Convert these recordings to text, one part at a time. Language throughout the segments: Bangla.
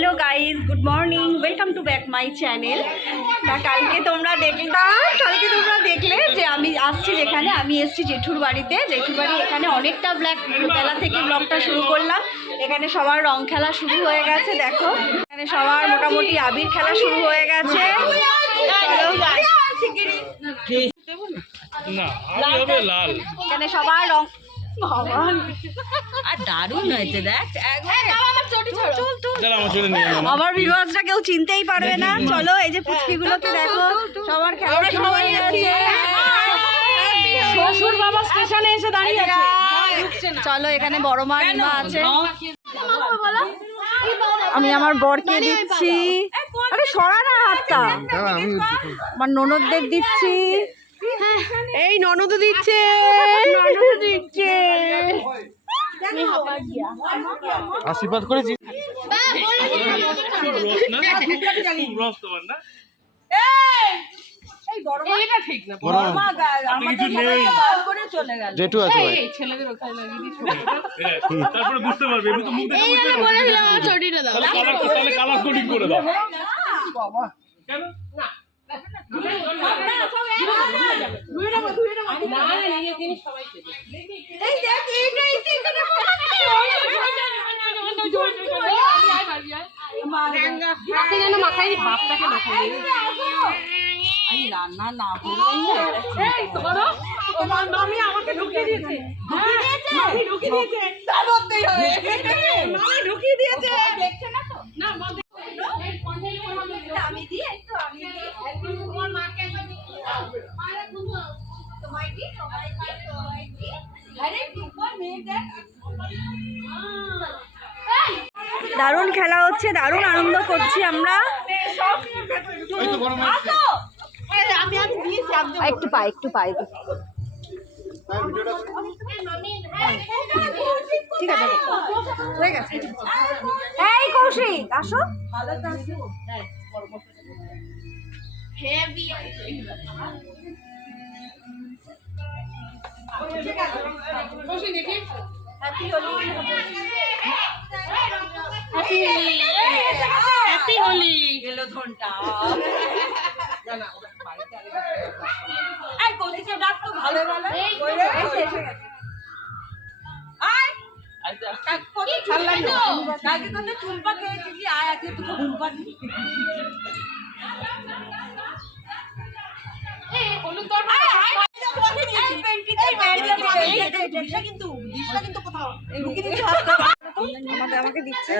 Hello guys good morning welcome to back my channel. তা কালকে তোমরা দেখলে কালকে তোমরা দেখলে যে আমি আসছি যেখানে আমি এসছি জেঠুর বাড়িতে। জেঠুর বাড়ি এখানে অনেকটা ব্ল্যাক বেলা থেকে ব্লগটা শুরু করলাম। এখানে সবার রং খেলা শুরু হয়ে গেছে দেখো। এখানে সবার মোটামুটি আবির খেলা শুরু হয়ে গেছে। এখানে সবার রং আর দারুণ হয়েছে দেখ আমার ভিউয়ার্সরা কেউ চিনতেই পারবে না। চলো এই যে পুচকিগুলোকে দেখো। সবার খেলা শুরু হয়ে গেছে শ্বশুর বাবা স্টেশনে এসে দাঁড়িয়ে আছে। চলো এখানে বড় মা আছে। আমি আমার বরকে দিচ্ছি। আরে সরা না হাতটা। আমার ননদদের দিচ্ছি। এই ননদ দিচ্ছে। ননদ দিচ্ছে আশীর্বাদ করেছি চলে গেল জেঠু আছে ভাই হ্যাঁ, তারপরে বুঝতে পারবে এমনি তো মুখ দেখে। বুঝতে পারবে তাহলে কালার তাহলে কালার কোডিং করে দাও কেন রান্না না বললেন না দারুণ খেলা হচ্ছে, দারুণ আনন্দ করছি আমরা। একটু পাই একটু পাই ঠিক আছে হয়ে গেছে এই কৌশিক, আসো। গেল ধনটা। এই কৌশিককে ডাক তো ভালো ভালো আয়। না কাকে কোন চুলপা খেয়েছিলি আয় আজকে তো চুলপা আমাকে আমাকে দিচ্ছে।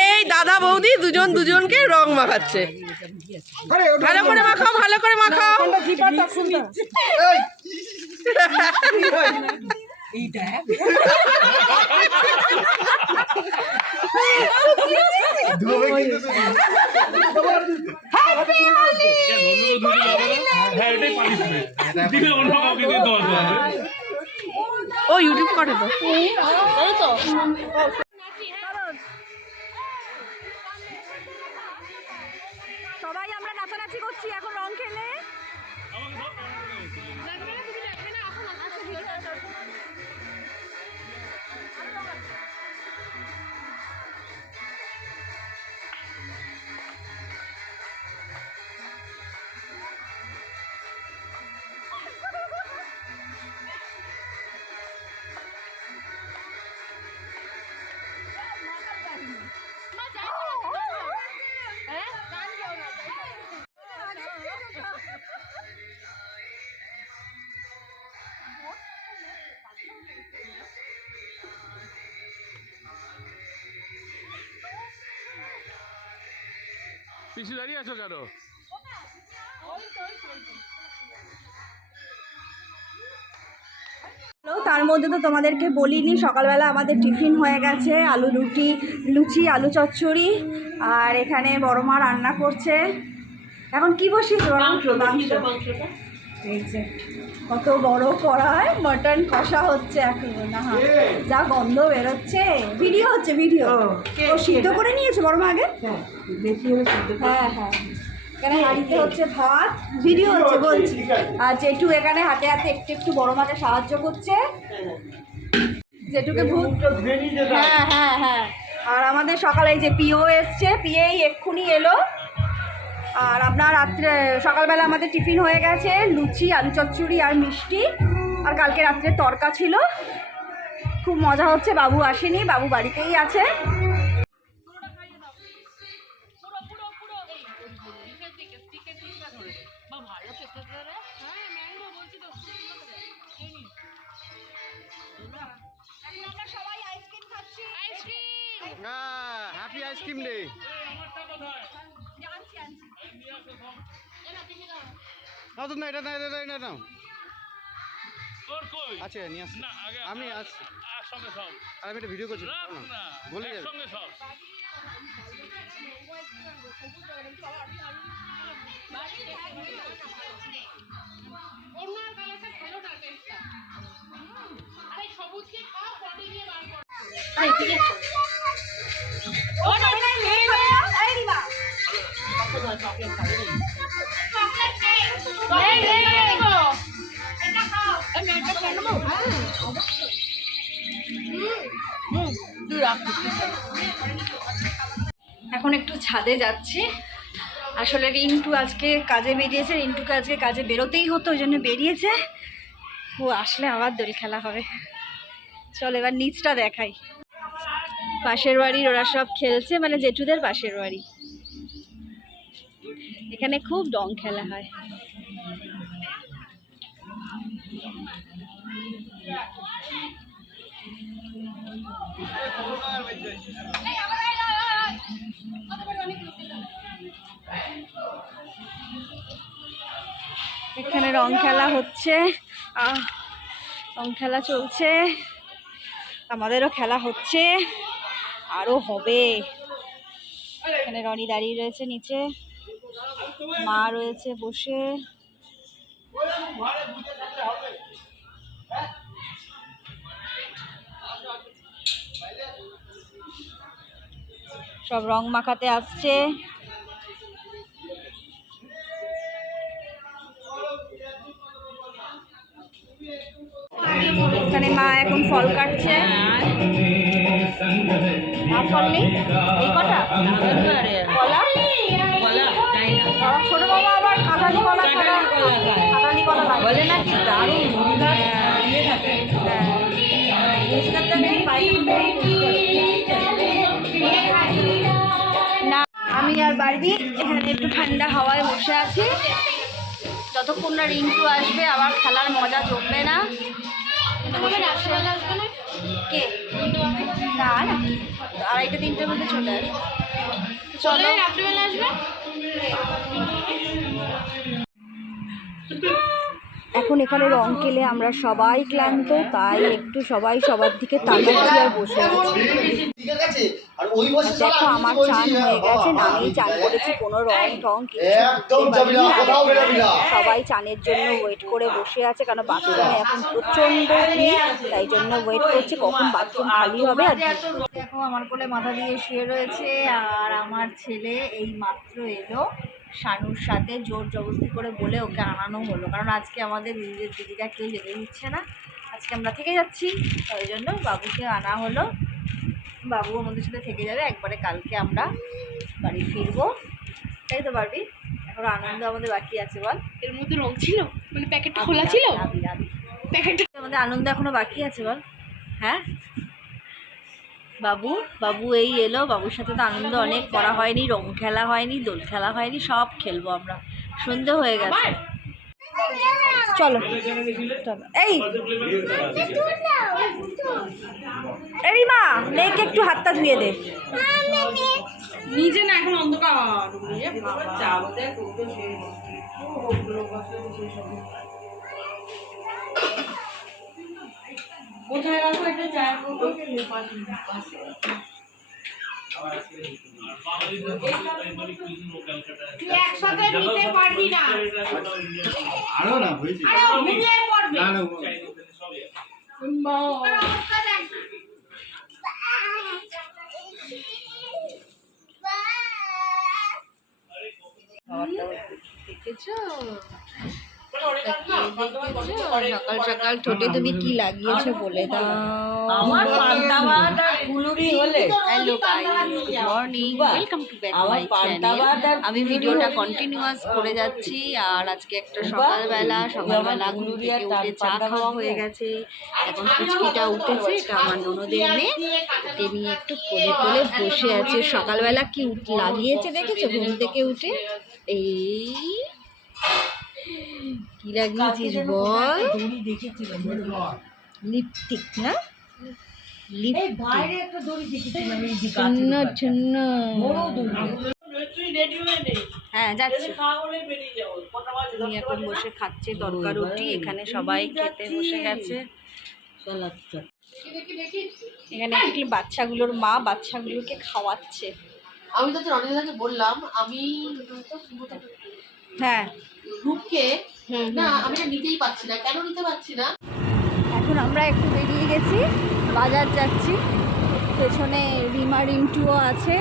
এই। দাদা বৌদি দুজন দুজনকে রং মাখাচ্ছে। ভালো করে মাখাও ভালো করে মাখাও। না হ্যাঁ এটাই পানিশমেন্ট। দিলে অন্য কাউকে দিয়ে দেওয়া হবে ও ইউটিউব করে তো। সবাই আমরা নাচানাচি করছি এখন রং খেলে। পিছু দাঁড়িয়ে আছো কেন? তার মধ্যে তো তোমাদেরকে বলিনি সকালবেলা আমাদের টিফিন হয়ে গেছে আলু রুটি লুচি আলু চচ্চড়ি আর এখানে বড় মা রান্না করছে। এখন কি বসিয়েছে? মাংস মাংস। এই যে কত বড় কড়ায় মটন কষা হচ্ছে এখন হ্যাঁ। যা গন্ধ বেরোচ্ছে ভিডিও হচ্ছে ভিডিও ও সিদ্ধ করে নিয়েছে বড় আগে হ্যাঁ হ্যাঁ এখানে হাঁড়িতে হচ্ছে ভাত ভিডিও হচ্ছে বলছি। আর জেঠু এখানে হাতে হাতে একটু একটু বড় মাকে সাহায্য করছে। যেটুকু ভূত হ্যাঁ হ্যাঁ হ্যাঁ। আর আমাদের সকালে যে পিও এসছে পিএই এক্ষুনি এলো। আর আপনার রাত্রে, সকালবেলা আমাদের টিফিন হয়ে গেছে, লুচি, আলু চচ্চড়ি আর মিষ্টি। আর কালকে রাত্রে তরকা ছিল। খুব মজা হচ্ছে, বাবু আসেনি, বাবু বাড়িতেই আছে। আইসক্রিম ডে না তো না এটা না এটা না, এটা নাও। তোর কই? আচ্ছা নিয়ে আসছি। না আগে আমি আসছি। একসঙ্গে সব। আর আমি এটা ভিডিও করছি না। না বলে যাবে। একসঙ্গে সব। এখন একটু ছাদে যাচ্ছি। আসলে রিন্টু আজকে কাজে বেরিয়েছে, রিন্টুকে আজকে কাজে বেরোতেই হতো, ওই জন্য বেরিয়েছে। ও আসলে আবার দোল খেলা হবে। চল এবার নিচটা দেখাই। পাশের বাড়ির ওরা সব খেলছে মানে জেঠুদের পাশের বাড়ি। এখানে খুব ডং খেলা হয়। এখানে রং খেলা হচ্ছে। রং খেলা চলছে। আমাদেরও খেলা হচ্ছে। আরও হবে। এখানে রনি দাঁড়িয়ে রয়েছে নিচে। মা রয়েছে বসে সব রং মাখাতে আসছে এখানে মা এখন ফল কাটছে আর ফল নেই কটা কলা বাবা, ছোট মামা আবার কাঁঠালি কলা কাঁঠালি কলা লাগে বলে নাকি দারুণ না আমি আর বারবি এখানে একটু ঠান্ডা হাওয়ায় বসে আছি। যতক্ষণ না রিন্টু আসবে আবার খেলার মজা জমবে না। কে? না আড়াইটা তিনটের মধ্যে চলে আসবে। চলো। Hey, how are you? এখন এখানে রং কেলে আমরা সবাই ক্লান্ত তাই একটু সবাই সবার দিকে তাকাচ্ছি আর বসে আছি। আছে আর ওই দেখো আমার চান হয়ে গেছে নামেই চান করেছি কোনো রং টং। সবাই চানের জন্য ওয়েট করে বসে আছে কারণ বাথরুমে এখন প্রচণ্ড তাই জন্য ওয়েট করছে কখন বাথরুম খালি হবে আর দেখো আমার কোলে মাথা দিয়ে শুয়ে রয়েছে আর আমার ছেলে এই মাত্র এলো। শানুর সাথে জোর জবরদস্তি করে বলে ওকে আনানো হলো। কারণ আজকে আমাদের দিদিদের দিদিরা কেউ যেতে দিচ্ছে না। আজকে আমরা থেকে যাচ্ছি। ওই জন্য বাবুকে আনা হলো। বাবু আমাদের সাথে থেকে যাবে। একবারে কালকে আমরা বাড়ি ফিরবো। তাই তো পারবি? এখন আনন্দ আমাদের বাকি আছে বল। এর মধ্যে রং ছিল? মানে প্যাকেটটা খোলা ছিল। প্যাকেটটা আমাদের আনন্দ এখনও বাকি আছে বল। হ্যাঁ? বাবু বাবু এই এলো, বাবুর সাথে তো আনন্দ অনেক করা হয়নি, রং খেলা হয়নি, দোল খেলা হয়নি, সব খেলব আমরা। সন্ধে হয়ে গেছে। চলো। এই। এই মা মেয়েকে একটু হাতটা ধুয়ে দে। নিজে না, এখন অন্ধকার। কোথায় রাখো একটা চায়ের পারবি আরও না হয়েছে দেখেছ? সকাল সকাল ঠোঁটে তুমি কি লাগিয়েছো বলে দাও আমার হলে হ্যালো মর্নিং ওয়েলকাম টু আমি ভিডিওটা কন্টিনিউয়াস করে যাচ্ছি আর আজকে একটা সকালবেলা সকালবেলা ঘুম থেকে উঠে চা খাওয়া হয়ে গেছে এখন পুচকিটা উঠেছে এটা আমার ননদের মেয়ে ওকে নিয়ে একটু কোলে কোলে বসে আছে সকালবেলা কি লাগিয়েছে দেখেছ ঘুম থেকে উঠে এই কি লাগিয়েছিস বল লিপস্টিক না? এই লিপস্টিক। বাইরে একটা দড়ি দেখেছিলাম এই যে চুন্ন চুন্ন। বড় দড়ি। হ্যাঁ যাচ্ছি। এখন বসে খাচ্ছে তরকা রুটি এখানে সবাই খেতে বসে গেছে। এখানে একটি বাচ্চাগুলোর মা বাচ্চাগুলোকে খাওয়াচ্ছে? আমি তো রনিদাকে বললাম আমি হ্যাঁ। রূপকে হুম না আমি নিতেই পারছি না। কেন নিতে পারছি না? এখন আমরা একটু বেরিয়ে গেছি বাজার যাচ্ছি। পেছনে রিমা রিন্টুও আছে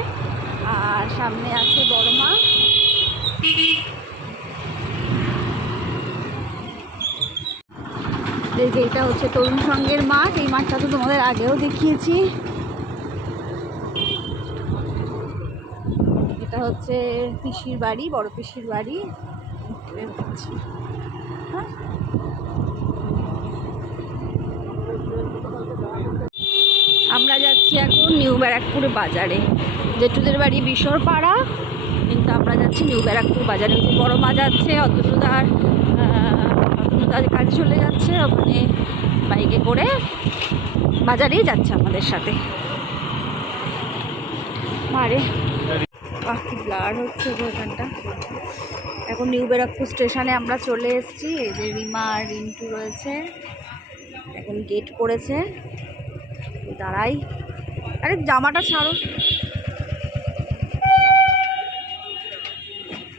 আর সামনে আছে বড় মা এই যে এটা হচ্ছে তরুণ সঙ্গের মাঠ এই মাঠটা তো তোমাদের আগেও দেখিয়েছি। এটা হচ্ছে পিসির বাড়ি বড় পিসির বাড়ি। বের হচ্ছি। হ্যাঁ? আমরা যাচ্ছি এখন নিউ ব্যারাকপুর বাজারে। জেঠুদের বাড়ি বিশরপাড়া। কিন্তু আমরা যাচ্ছি নিউ ব্যারাকপুর বাজারে। ওই যে বড় মা যাচ্ছে অতনুদার অতনুদার কাজে চলে যাচ্ছে। ওখানে বাইকে করে বাজারেই যাচ্ছে আমাদের সাথে। কি ব্লার হচ্ছে ওখানটা। এখন নিউ ব্যারাকপুর স্টেশনে আমরা চলে এসেছি। এই যে রিমা আর রিন্টু রয়েছে। এখন গেট করেছে। দাঁড়াই। আরে জামাটা ছাড়ো।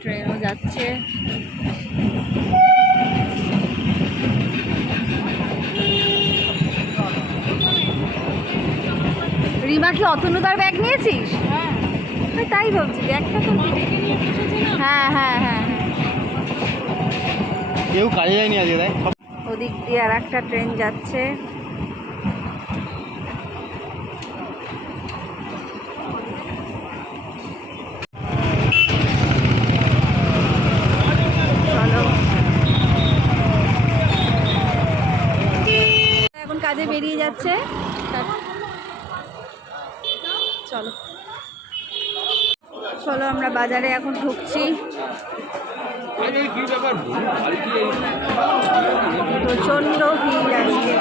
ট্রেনও যাচ্ছে। রিমা কি অতনুদার ব্যাগ নিয়েছিস? হ্যাঁ। তাই ভাবছি। ব্যাগটা তো হ্যাঁ হ্যাঁ হ্যাঁ হ্যাঁ। কেউ কাজে যায়নি আজকে দেখ ওদিক দিয়ে আর একটা ট্রেন যাচ্ছে। কাজে বেরিয়ে যাচ্ছে। চলো। চলো, আমরা বাজারে এখন ঢুকছি। প্রচণ্ড ভিড় আজকে।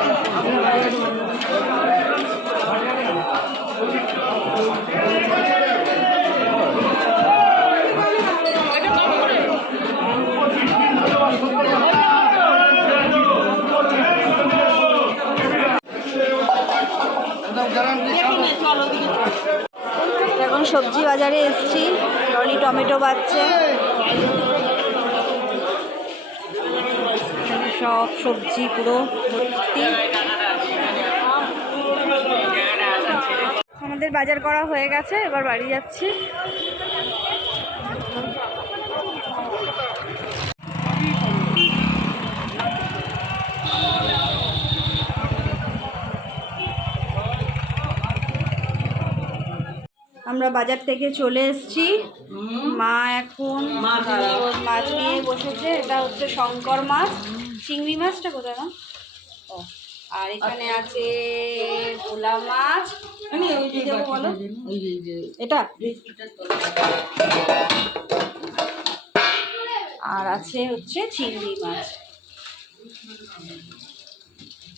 এখন সবজি বাজারে এসছি। রনি টমেটো বাচ্ছে সব সবজি পুরো ভর্তি। আমাদের বাজার করা হয়ে গেছে এবার বাড়ি যাচ্ছি। আমরা বাজার থেকে চলে এসেছি। মা এখন মাছ নিয়ে বসেছে এটা হচ্ছে শঙ্কর মাছ। চিংড়ি মাছটা কোথায় না ও আর এখানে আছে ভোলা মাছ। কি দেবো বলো? এটা? আর আছে হচ্ছে চিংড়ি মাছ।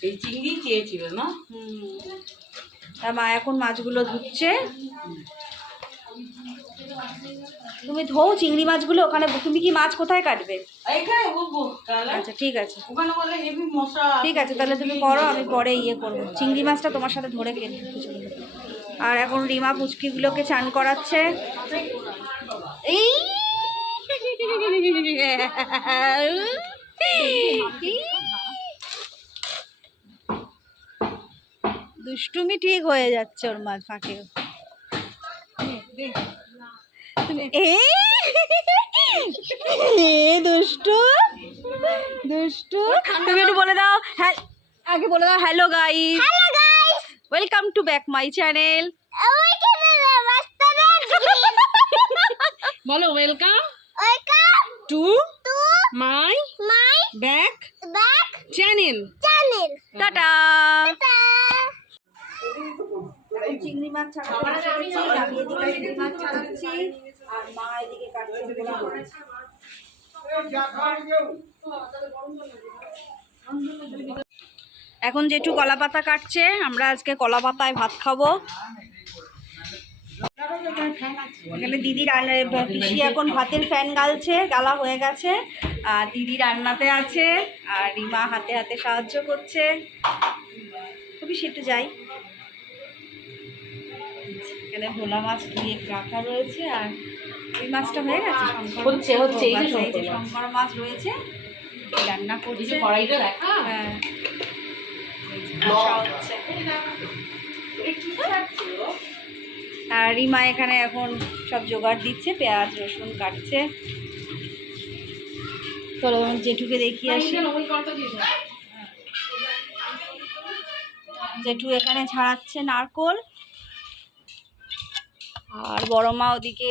এই চিংড়ি চেয়েছিল না? হুম। তা মা এখন মাছগুলো ধুচ্ছে। তুমি ধোও চিংড়ি মাছগুলো ওখানে তুমি কি মাছ কোথায় কাটবে? আচ্ছা ঠিক আছে। ঠিক আছে তাহলে তুমি করো আমি পরে ইয়ে করব। চিংড়ি মাছটা তোমার সাথে ধরে কেন আর এখন রিমা পুচকিগুলোকে চান করাচ্ছে। এই দুষ্টুমি ঠিক হয়ে যাচ্ছে ওর মাছ ফাঁকে এই দুষ্টু দুষ্টু তুমি একটু বলে দাও হ্যাঁ আগে বলে দাও hello guys welcome to back my channel বলো welcome welcome to my my back back channel channel tata চিংড়ি মাছ ছাড়াচ্ছি আমি চিংড়ি মাছ ছাড়াচ্ছি আর মা এদিকে। এখন জেঠু কলা পাতা কাটছে আমরা আজকে কলা পাতায় ভাত খাব। এখানে দিদি রান্না পিসি এখন ভাতের ফ্যান গালছে গালা হয়ে গেছে। আর দিদি রান্নাতে আছে আর রিমা হাতে হাতে সাহায্য করছে। খুবই সেটু যাই। এখানে ভোলা মাছ দিয়ে রাখা রয়েছে আর মাছটা হয়ে গেছে শঙ্কর হচ্ছে, হচ্ছে, এই যে শঙ্কর মাছ। রয়েছে রান্না করছে। কড়াইটা দেখা হ্যাঁ। হচ্ছে। আর রিমা এখানে এখন সব জোগাড় দিচ্ছে পেঁয়াজ রসুন কাটছে। চলো জেঠুকে দেখিয়ে আসি। জেঠু এখানে ছাড়াচ্ছে নারকোল। আর বড় মা ওদিকে